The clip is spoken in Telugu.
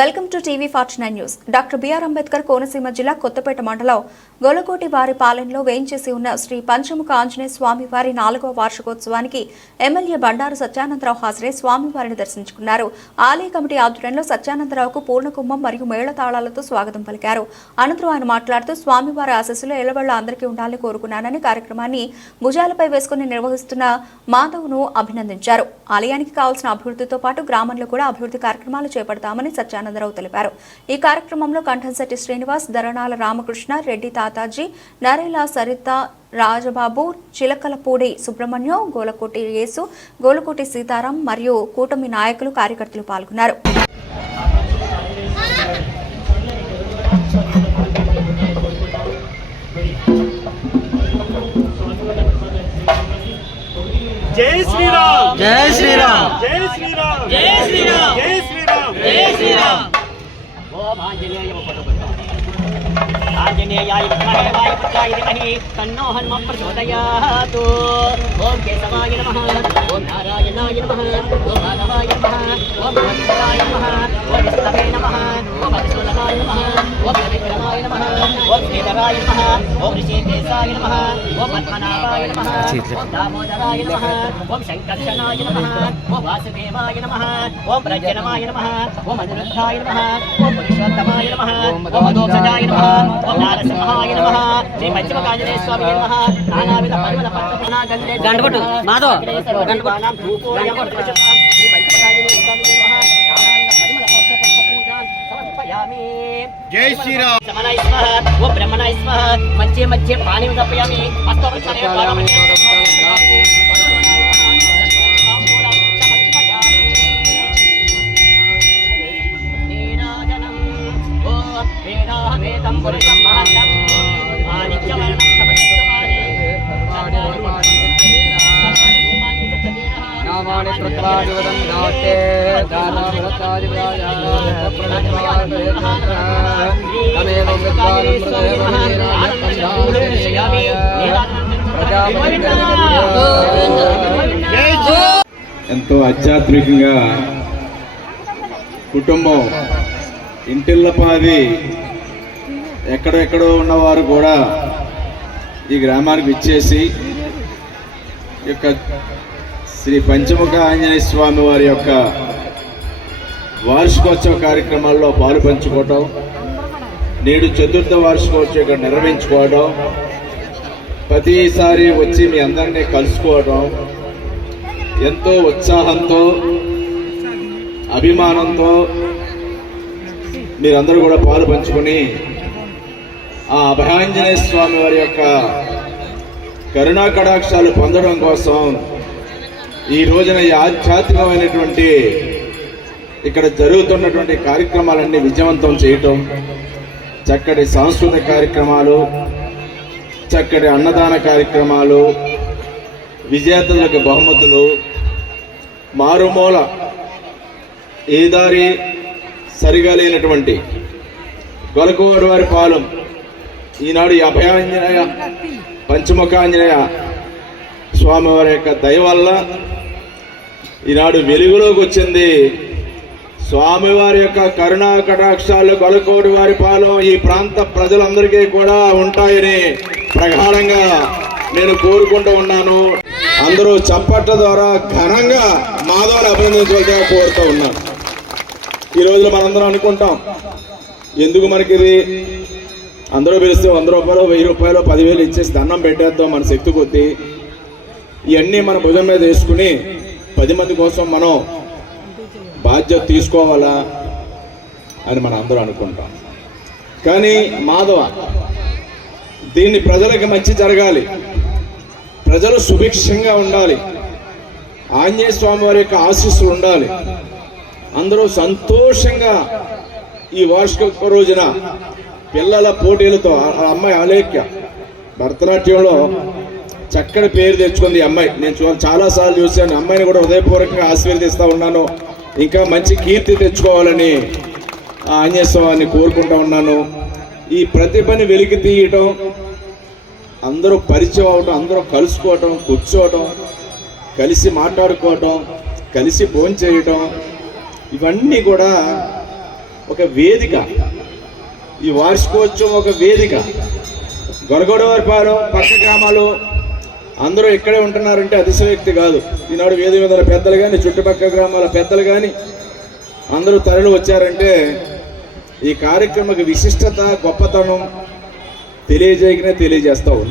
Welcome to TV 49 news. Doctor BR Ambedkar Konaseema జిల్లా కొత్తపేట మండలం గొలకోటి వారి పాలెంలో వేయించేసి ఉన్న శ్రీ పంచముఖ ఆంజనేయ స్వామి వారి 4వ వార్షికోత్సవానికి ఎమ్మెల్యే బండారు సత్యానందరావు హాజరై స్వామివారిని దర్శించుకున్నారు. ఆలయ కమిటీ ఆధ్వర్యంలో సత్యానందరావుకు పూర్ణకుంభం మరియు మేళతాళాలతో స్వాగతం పలికారు. అనంతరం ఆయన మాట్లాడుతూ స్వామివారి ఆశీస్సులు ఎల్లవేళ అందరికీ ఉండాలని కోరుకున్నానని కార్యక్రమాన్ని భుజాలపై వేసుకుని నిర్వహిస్తున్న మాధవ్ను అభినందించారు. ఆలయానికి కావాల్సిన అభివృద్ధితో పాటు గ్రామంలో కూడా అభివృద్ధి కార్యక్రమాలు చేపడతామని సత్యానందరావు తెలిపారు. ఈ కార్యక్రమంలో కంఠంశెట్టి శ్రీనివాస్, దరణాల రామకృష్ణ, రెడ్డి తాతాజీ, నరేల సరిత, రాజబాబు, చిలకలపూడి సుబ్రహ్మణ్యం, గోలకోటి యేసు, గోలకోటి సీతారాం మరియు కూటమి నాయకులు, కార్యకర్తలు పాల్గొన్నారు. జై శ్రీరామ్, జై శ్రీరామ్, జై శ్రీరామ్, జై శ్రీరామ్, జై శ్రీరామ్, జై శ్రీరామ్. ఓం ఆంజనేయాయ విద్మహే వాయుపుత్రాయ ధీమహి తన్నో హనుమః ప్రచోదయాత్. ఓం కేశవాయ నమః, ఓం నారాయణాయ నమః, ఓం మాధవాయ నమః, ఓం గోవిందాయ నమః, ఓం విష్ణవే నమః, ఓం మధుసూదనాయ నమః, ఓం విక్రమాయ నమః, ఓం శ్రీధరాయ నమః, ఓం ఋషికేశాయ నమః, ఓం పద్మనాభాయ నమః, ఓం దామోదరాయ నమః, ఓం శంకర్షణాయ నమః, ఓం వాసుదేవాయ నమః, ఓం ప్రజనమాయ నమః, ఓం అనిరుద్ధాయ నమః, ఓం పురుషోత్తమాయ నమః, ఓం మధోక్షజాయ నమః, ఓం నారసింహాయ నమః, శ్రీ పంచముఖ ఆంజనేయ స్వామి నమః. నానావిధ పరిమళ పత్రపునా గంధే గంటకొట్టు మాధవ్ గంటకొట్టు ధూపోయం ప్రతిష్ఠితాం శ్రీ పంచముఖ ఆంజనేయ స్వామి నమః. నానావిధ పరిమళ పత్రపుష్ప పూజాం సమర్పయామి. జై శ్రీరామ్. సమనాయ స్మః, ఓం బ్రహ్మణాయ స్మః. మధ్యే మధ్యే పాణిం దప్పయామి. హస్తవృక్షాయ వేదం పురుషం మహంతం ఆదిత్యవర్ణం సమస్తమాని నామాని కృత్వా యువతం నాస్తే దానవ్రతాదివ్రాజాః తమేవం ఎంతో ఆధ్యాత్మికంగా కుటుంబం ఇంటిల్లపాది ఎక్కడెక్కడో ఉన్నవారు కూడా ఈ గ్రామానికి విచ్చేసి ఈ యొక్క శ్రీ పంచముఖ ఆంజనేయ స్వామి వారి యొక్క వార్షికోత్సవ కార్యక్రమాల్లో పాలు పంచుకోవటం, నేడు చతుర్థ వార్షికోత్సవం నిర్వహించుకోవడం, ప్రతిసారి వచ్చి మీ అందరినీ కలుసుకోవడం, ఎంతో ఉత్సాహంతో అభిమానంతో మీరందరూ కూడా పాలు పంచుకొని ఆ అభయాంజనేయ స్వామి వారి యొక్క కరుణా కటాక్షాలు పొందడం కోసం ఈ రోజున ఈ ఆధ్యాత్మికమైనటువంటి ఇక్కడ జరుగుతున్నటువంటి కార్యక్రమాలన్నీ విజయవంతం చేయటం, చక్కటి సాంస్కృతిక కార్యక్రమాలు, చక్కటి అన్నదాన కార్యక్రమాలు, విజేతలకు బహుమతులు, మారుమూల ఏ దారి సరిగా లేనటువంటి గొలకోటి వారి పాలెం ఈనాడు ఈ అభయాంజనేయ పంచముఖ ఆంజనేయ స్వామి వారి యొక్క దయ వల్ల ఈనాడు వెలుగులోకి వచ్చింది. స్వామివారి యొక్క కరుణా కటాక్షాలు గొలకోటి వారి పాలెం ఈ ప్రాంత ప్రజలందరికీ కూడా ఉంటాయని ప్రగాఢంగా నేను కోరుకుంటూ ఉన్నాను. అందరూ చప్పట్ల ద్వారా ఘనంగా మాధవని అభినందించవలసిగా కోరుతూ ఉన్నాను. ఈ రోజులో మనందరం అనుకుంటాం, ఎందుకు మనకి ఇది అందరూ పిలిస్తే 100 రూపాయలు 1000 రూపాయలు 10,000 ఇచ్చేసి దండం పెట్టేద్దాం మన శక్తి కొద్దీ, ఇవన్నీ మన భుజం మీద వేసుకుని 10 మంది కోసం మనం బాధ్యత తీసుకోవాలా అని మనం అందరూ అనుకుంటాం. కానీ మాధవ, దీన్ని ప్రజలకు మంచి జరగాలి, ప్రజలు సుభిక్షంగా ఉండాలి, ఆంజనేయ స్వామి వారి యొక్క ఆశీస్సులు ఉండాలి, అందరూ సంతోషంగా ఈ వార్షిక రోజున పిల్లల పోటీలతో అమ్మాయి అలేఖ్య భరతనాట్యంలో చక్కటి పేరు తెచ్చుకుంది ఈ అమ్మాయి. నేను చాలాసార్లు చూశాను. అమ్మాయిని కూడా హృదయపూర్వకంగా ఆశీర్వదిస్తూ ఉన్నాను. ఇంకా మంచి కీర్తి తెచ్చుకోవాలని ఆంజనేయ స్వామిని కోరుకుంటూ ఉన్నాను. ఈ ప్రతిభని వెలికి తీయటం, అందరూ పరిచయం అవటం, అందరూ కలుసుకోవటం, కూర్చోవటం, కలిసి మాట్లాడుకోవటం, కలిసి భోంచేయటం, ఇవన్నీ కూడా ఒక వేదిక, ఈ వార్షికోత్సవం ఒక వేదిక. గొలగొడవరపాలెం పక్క గ్రామాలు అందరూ ఇక్కడే ఉంటున్నారంటే అతిశయోక్తి కాదు. ఈనాడు వేది మీద పెద్దలు కానీ చుట్టుపక్కల గ్రామాల పెద్దలు కానీ అందరూ తరలి వచ్చారంటే ఈ కార్యక్రమకు విశిష్టత, గొప్పతనం తెలియజేస్తూ ఉంది.